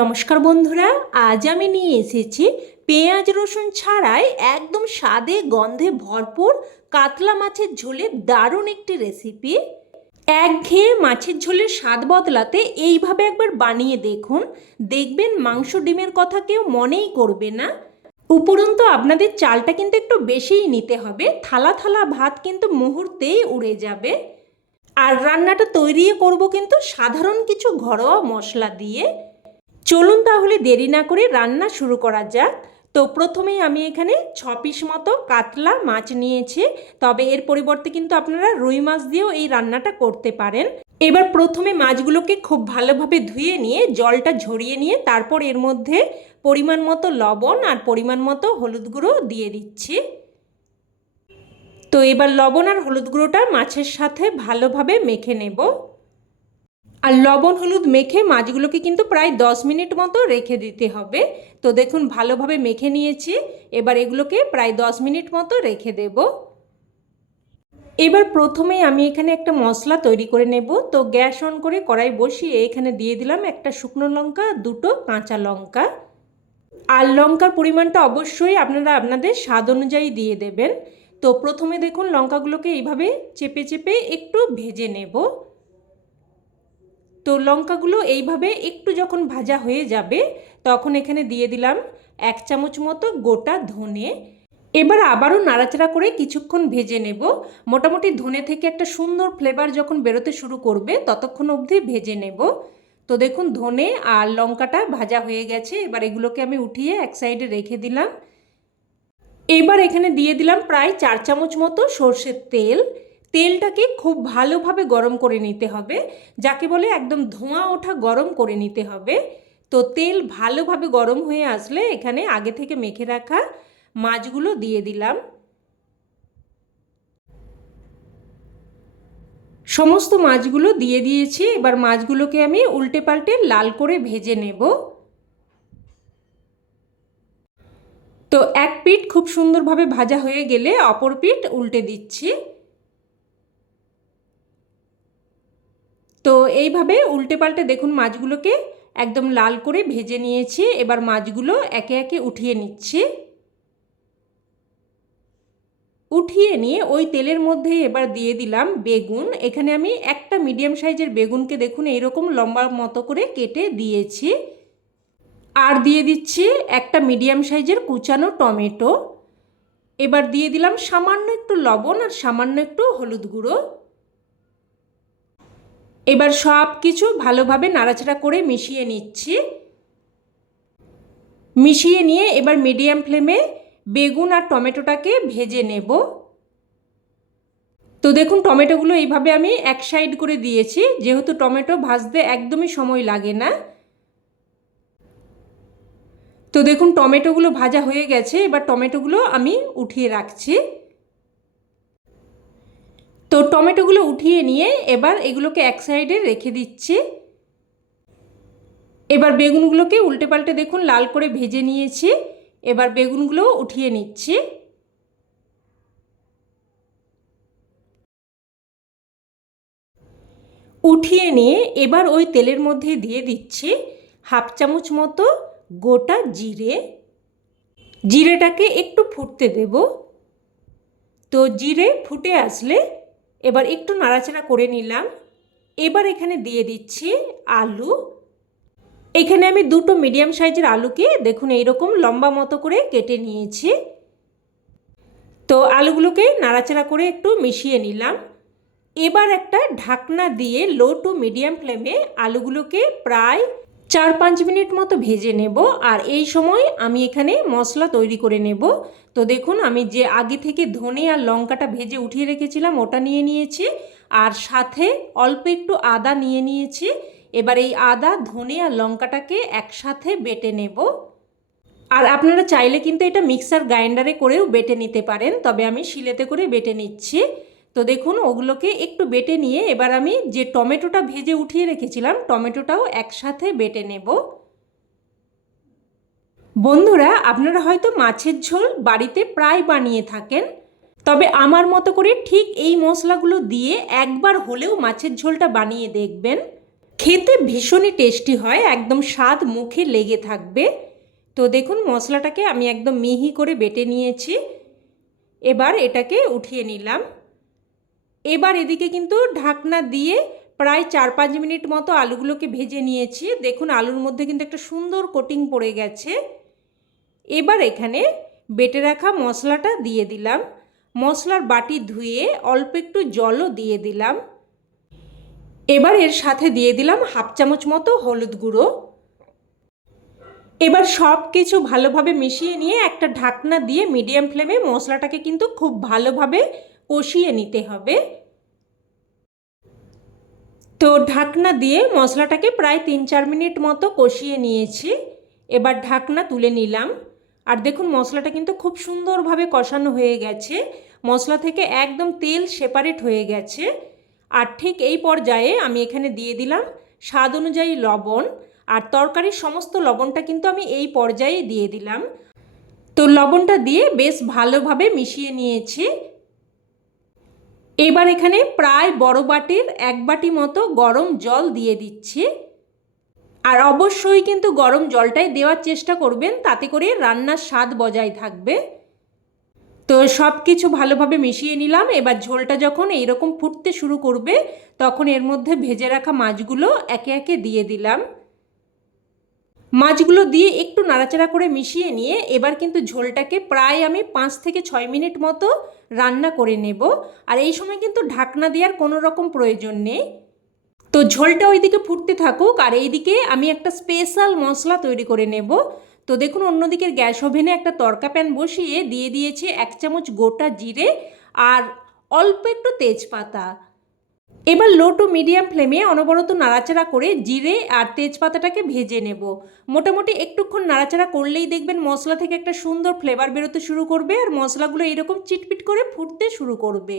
নমস্কার বন্ধুরা, আজ আমি নিয়ে এসেছি পেঁয়াজ রসুন ছাড়াই একদম স্বাদে গন্ধে ভরপুর কাতলা মাছের ঝোলের দারুণ একটি রেসিপি একঘেয়ে মাছের ঝোলের স্বাদ বদলাতে এইভাবে একবার বানিয়ে দেখুন। দেখবেন মাংস ডিমের কথা কেউ মনেই করবে না। উপরন্তু আপনাদের চালটা কিন্তু একটু বেশিই নিতে হবে, থালা থালা ভাত কিন্তু মুহূর্তেই উড়ে যাবে। আর রান্নাটা তৈরি করব কিন্তু সাধারণ কিছু ঘরোয়া মশলা দিয়ে। চলুন তাহলে দেরি না করে রান্না শুরু করা যাক। তো প্রথমেই আমি এখানে ছ পিস মতো কাতলা মাছ নিয়েছি, তবে এর পরিবর্তে কিন্তু আপনারা রুই মাছ দিয়েও এই রান্নাটা করতে পারেন। এবার প্রথমে মাছগুলোকে খুব ভালোভাবে ধুয়ে নিয়ে, জলটা ঝরিয়ে নিয়ে তারপর এর মধ্যে পরিমাণ মতো লবণ আর পরিমাণ মতো হলুদ গুঁড়ো দিয়ে দিচ্ছি। তো এবার লবণ আর হলুদ গুঁড়োটা মাছের সাথে ভালোভাবে মেখে নেব। আর লবণ, হলুদ মেখে মাছগুলোকে কিন্তু প্রায় দশ মিনিট মতো রেখে দিতে হবে। তো দেখুন, ভালোভাবে মেখে নিয়েছি। এবার এগুলোকে প্রায় দশ মিনিট মতো রেখে দেব। এবার প্রথমে আমি এখানে একটা মশলা তৈরি করে নেব। তো গ্যাস অন করে কড়াই বসিয়ে এখানে দিয়ে দিলাম একটা শুকনো লঙ্কা, দুটো কাঁচা লঙ্কা। আর লঙ্কার পরিমাণটা অবশ্যই আপনারা আপনাদের স্বাদ অনুযায়ী দিয়ে দেবেন। তো প্রথমে দেখুন, লঙ্কাগুলোকে এইভাবে চেপে চেপে একটু ভেজে নেব। তো লঙ্কাগুলো এইভাবে একটু যখন ভাজা হয়ে যাবে, তখন এখানে দিয়ে দিলাম এক চামচ মতো গোটা ধনে। এবার আবারও নাড়াচাড়া করে কিছুক্ষণ ভেজে নেব। মোটামুটি ধনে থেকে একটা সুন্দর ফ্লেভার যখন বেরোতে শুরু করবে, ততক্ষণ অবধি ভেজে নেব। তো দেখুন, ধনে আর লঙ্কাটা ভাজা হয়ে গেছে, এবার এগুলোকে আমি উঠিয়ে এক সাইডে রেখে দিলাম। এবার এখানে দিয়ে দিলাম প্রায় চার চামচ মতো সর্ষের তেল। তেলটাকে খুব ভালোভাবে গরম করে নিতে হবে। যাকে বলে একদম ধোঁয়া ওঠা গরম করে নিতে হবে। তো তেল ভালোভাবে গরম হয়ে আসলে এখানে আগে থেকে মেখে রাখা মাছগুলো দিয়ে দিলাম। সমস্ত মাছগুলো দিয়ে দিয়েছি। এবার মাছগুলোকে আমি উল্টে পাল্টে লাল করে ভেজে নেব। তো এক পিঠ খুব সুন্দরভাবে ভাজা হয়ে গেলে অপর পিঠ উল্টে দিচ্ছি। তো এইভাবে উল্টে পাল্টে দেখুন মাছগুলোকে একদম লাল করে ভেজে নিয়েছি। এবার মাছগুলো একে একে উঠিয়ে নিচ্ছি। উঠিয়ে নিয়ে ওই তেলের মধ্যে এবার দিয়ে দিলাম বেগুন। এখানে আমি একটা মিডিয়াম সাইজের বেগুনকে দেখুন এইরকম লম্বা মতো করে কেটে দিয়েছি। আর দিয়ে দিচ্ছি একটা মিডিয়াম সাইজের কুচানো টমেটো। এবার দিয়ে দিলাম সামান্য একটু লবণ আর সামান্য একটু হলুদ গুঁড়ো। এবার সব কিছু ভালোভাবে নাড়াচাড়া করে মিশিয়ে নিচ্ছি। মিশিয়ে নিয়ে এবার মিডিয়াম ফ্লেমে বেগুন আর টমেটোটাকে ভেজে নেব। তো দেখুন, টমেটোগুলো এইভাবে আমি এক সাইড করে দিয়েছি। যেহেতু টমেটো ভাজতে একদমই সময় লাগে না। তো দেখুন, টমেটোগুলো ভাজা হয়ে গেছে। এবার টমেটোগুলো আমি উঠিয়ে রাখছি। তো টমেটোগুলো উঠিয়ে নিয়ে এবার এগুলোকে এক সাইডে রেখে দিচ্ছি। এবার বেগুনগুলোকে উল্টে পাল্টে দেখুন, লাল করে ভেজে নিয়েছি। এবার বেগুনগুলো উঠিয়ে নিচ্ছি। উঠিয়ে নিয়ে এবার ওই তেলের মধ্যে দিয়ে দিচ্ছি হাফ চামচ মতো গোটা জিরে। জিরেটাকে একটু ফুটতে দেব। তো জিরে ফুটে আসলে এবার একটু নাড়াচাড়া করে নিলাম। এবার এখানে দিয়ে দিচ্ছি আলু। এখানে আমি দুটো মিডিয়াম সাইজের আলুকে দেখুন এইরকম লম্বা মতো করে কেটে নিয়েছি। তো আলুগুলোকে নাড়াচাড়া করে একটু মিশিয়ে নিলাম। এবার একটা ঢাকনা দিয়ে লো টু মিডিয়াম ফ্লেমে আলুগুলোকে প্রায় চার পাঁচ মিনিট মতো ভেজে নেব। আর এই সময় আমি এখানে মশলা তৈরি করে নেব। তো দেখুন, আমি যে আগে থেকে ধনে আর লঙ্কাটা ভেজে উঠিয়ে রেখেছিলাম, ওটা নিয়ে নিয়েছি। আর সাথে অল্প একটু আদা নিয়ে নিয়েছি। এবার এই আদা, ধনে আর লঙ্কাটাকে একসাথে বেটে নেব। আর আপনারা চাইলে কিন্তু এটা মিক্সার গ্রাইন্ডারে করেও বেটে নিতে পারেন, তবে আমি শিলেতে করে বেটে নিচ্ছি। তো দেখুন, ওগুলোকে একটু বেটে নিয়ে এবার আমি যে টমেটোটা ভেজে উঠিয়ে রেখেছিলাম, টমেটোটাও একসাথে বেটে নেব। বন্ধুরা, আপনারা হয়তো মাছের ঝোল বাড়িতে প্রায় বানিয়ে থাকেন, তবে আমার মতো করে ঠিক এই মশলাগুলো দিয়ে একবার হলেও মাছের ঝোলটা বানিয়ে দেখবেন। খেতে ভীষণই টেস্টি হয়, একদম স্বাদ মুখে লেগে থাকবে। তো দেখুন, মশলাটাকে আমি একদম মিহি করে বেটে নিয়েছি। এবার এটাকে উঠিয়ে নিলাম। এবার এদিকে কিন্তু ঢাকনা দিয়ে প্রায় চার পাঁচ মিনিট মতো আলুগুলোকে ভেজে নিয়েছি। দেখুন, আলুর মধ্যে কিন্তু একটা সুন্দর কোটিং পড়ে গেছে। এবার এখানে বেটে রাখা মশলাটা দিয়ে দিলাম। মশলার বাটি ধুয়ে অল্প একটু জলও দিয়ে দিলাম। এবার এর সাথে দিয়ে দিলাম হাফ চামচ মতো হলুদ গুঁড়ো। এবার সব কিছু ভালোভাবে মিশিয়ে নিয়ে একটা ঢাকনা দিয়ে মিডিয়াম ফ্লেমে মশলাটাকে কিন্তু খুব ভালোভাবে কষিয়ে নিতে হবে। তো ঢাকনা দিয়ে মশলাটাকে প্রায় তিন চার মিনিট মতো কষিয়ে নিয়েছি। এবার ঢাকনা তুলে নিলাম। আর দেখুন, মশলাটা কিন্তু খুব সুন্দরভাবে কষানো হয়ে গেছে। মশলা থেকে একদম তেল সেপারেট হয়ে গেছে। আর ঠিক এই পর্যায়ে আমি এখানে দিয়ে দিলাম স্বাদ অনুযায়ী লবণ। আর তরকারির সমস্ত লবণটা কিন্তু আমি এই পর্যায়ে দিয়ে দিলাম। তো লবণটা দিয়ে বেশ ভালোভাবে মিশিয়ে নিয়েছি। এবার এখানে প্রায় বড় বাটির এক বাটি মতো গরম জল দিয়ে দিচ্ছি। আর অবশ্যই কিন্তু গরম জলটাই দেওয়ার চেষ্টা করবেন, তাতে করে রান্নার স্বাদ বজায় থাকবে। তো সব কিছু ভালোভাবে মিশিয়ে নিলাম, এবার ঝোলটা যখন এইরকম ফুটতে শুরু করবে, তখন এর মধ্যে ভেজে রাখা মাছগুলো একে একে দিয়ে দিলাম। মাছগুলো দিয়ে একটু নাড়াচাড়া করে মিশিয়ে নিয়ে এবার কিন্তু ঝোলটাকে প্রায় আমি পাঁচ থেকে ছয় মিনিট মতো রান্না করে নেব। আর এই সময় কিন্তু ঢাকনা দেওয়ার কোনো রকম প্রয়োজন নেই। তো ঝোলটা ওইদিকে ফুটতে থাকুক, আর এইদিকে আমি একটা স্পেশাল মশলা তৈরি করে নেব। তো দেখুন অন্যদিকের গ্যাস ওভেনে একটা তরকা প্যান বসিয়ে দিয়ে দিয়েছে এক চামচ গোটা জিরে আর অল্প একটু তেজপাতা। এবার লো টু মিডিয়াম ফ্লেমে অনবরত নাড়াচাড়া করে জিরে আর তেজপাতাটাকে ভেজে নেব। মোটামুটি একটুক্ষণ নাড়াচাড়া করলেই দেখবেন মশলা থেকে একটা সুন্দর ফ্লেভার বেরোতে শুরু করবে আর মশলাগুলো এরকম চিটপিট করে ফুটতে শুরু করবে।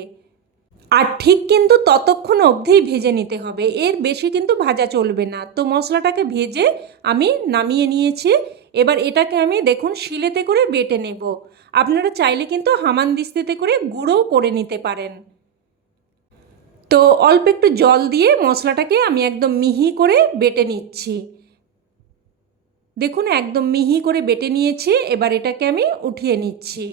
আর ঠিক কিন্তু ততক্ষণ অবধিই ভেজে নিতে হবে। এর বেশি কিন্তু ভাজা চলবে না। তো মশলাটাকে ভেজে আমি নামিয়ে নিয়েছি। এবার এটাকে আমি দেখুন শিলেতে করে বেটে নেব। আপনারা চাইলে কিন্তু হামান দিস্তিতে করে গুঁড়োও করে নিতে পারেন। তো অল্প একটু জল দিয়ে মশলাটাকে আমি একদম মিহি করে বেটে নিচ্ছি। দেখুন একদম মিহি করে বেটে নিয়েছি। এবার এটাকে আমি উঠিয়ে নিচ্ছি।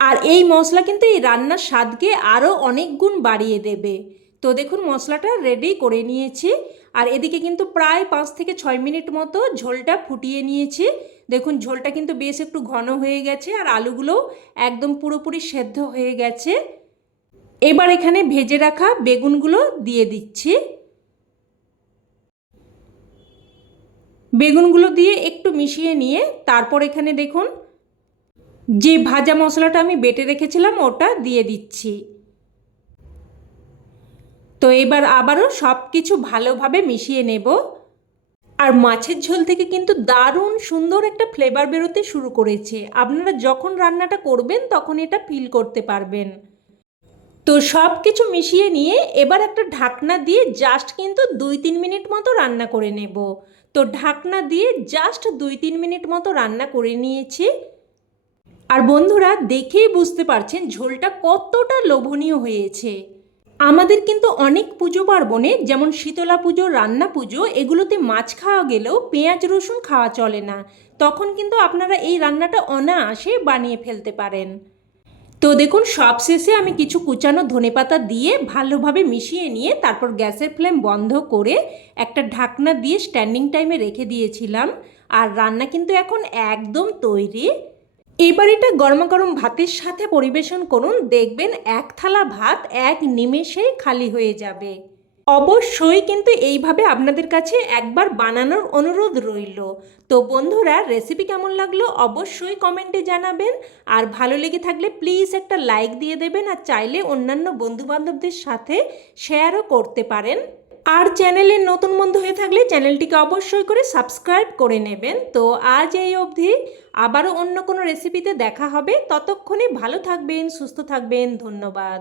আর এই মশলা কিন্তু এই রান্নার স্বাদকে আরও অনেক গুণ বাড়িয়ে দেবে। তো দেখুন, মশলাটা রেডি করে নিয়েছি। আর এদিকে কিন্তু প্রায় পাঁচ থেকে ছয় মিনিট মতো ঝোলটা ফুটিয়ে নিয়েছি। দেখুন, ঝোলটা কিন্তু বেশ একটু ঘন হয়ে গেছে আর আলুগুলো একদম পুরোপুরি সেদ্ধ হয়ে গেছে। এবার এখানে ভেজে রাখা বেগুনগুলো দিয়ে দিচ্ছি। বেগুনগুলো দিয়ে একটু মিশিয়ে নিয়ে তারপর এখানে দেখুন যে ভাজা মশলাটা আমি বেটে রেখেছিলাম, ওটা দিয়ে দিচ্ছি। তো এবার আবারও সব কিছু ভালোভাবে মিশিয়ে নেব। আর মাছের ঝোল থেকে কিন্তু দারুণ সুন্দর একটা ফ্লেভার বেরোতে শুরু করেছে। আপনারা যখন রান্নাটা করবেন, তখন এটা ফিল করতে পারবেন। তো সব কিছু মিশিয়ে নিয়ে এবার একটা ঢাকনা দিয়ে জাস্ট কিন্তু দুই তিন মিনিট মতো রান্না করে নেব। তো ঢাকনা দিয়ে জাস্ট দুই তিন মিনিট মতো রান্না করে নিয়েছি। আর বন্ধুরা, দেখেই বুঝতে পারছেন ঝোলটা কতটা লোভনীয় হয়েছে। আমাদের কিন্তু অনেক পুজো পার্বণে, যেমন শীতলা পুজো, রান্না পুজো, এগুলোতে মাছ খাওয়া গেলেও পেঁয়াজ, রসুন খাওয়া চলে না। তখন কিন্তু আপনারা এই রান্নাটা অনায়াসে বানিয়ে ফেলতে পারেন। তো দেখুন সব শেষে আমি কিছু কুচানো ধনেপাতা দিয়ে ভালোভাবে মিশিয়ে নিয়ে তারপর গ্যাসের ফ্লেম বন্ধ করে একটা ঢাকনা দিয়ে স্ট্যান্ডিং টাইমে রেখে দিয়েছিলাম। আর রান্না কিন্তু এখন একদম তৈরি। এবার এটা গরমা গরম ভাতের সাথে পরিবেশন করুন। দেখবেন এক থালা ভাত, এক নিমেষেই খালি হয়ে যাবে। অবশ্যই কিন্তু এইভাবে আপনাদের কাছে একবার বানানোর অনুরোধ রইল। তো বন্ধুরা রেসিপি কেমন লাগল অবশ্যই কমেন্টে জানাবেন। আর ভালো লেগে থাকলে প্লিজ একটা লাইক দিয়ে দেবেন। আর চাইলে অন্যান্য বন্ধুবান্ধবদের সাথে শেয়ারও করতে পারেন। আর চ্যানেলের নতুন বন্ধু হয়ে থাকলে চ্যানেলটিকে অবশ্যই করে সাবস্ক্রাইব করে নেবেন। তো আজ এই অবধি আবারও অন্য কোনো রেসিপিতে দেখা হবে। ততক্ষণে ভালো থাকবেন, সুস্থ থাকবেন। ধন্যবাদ।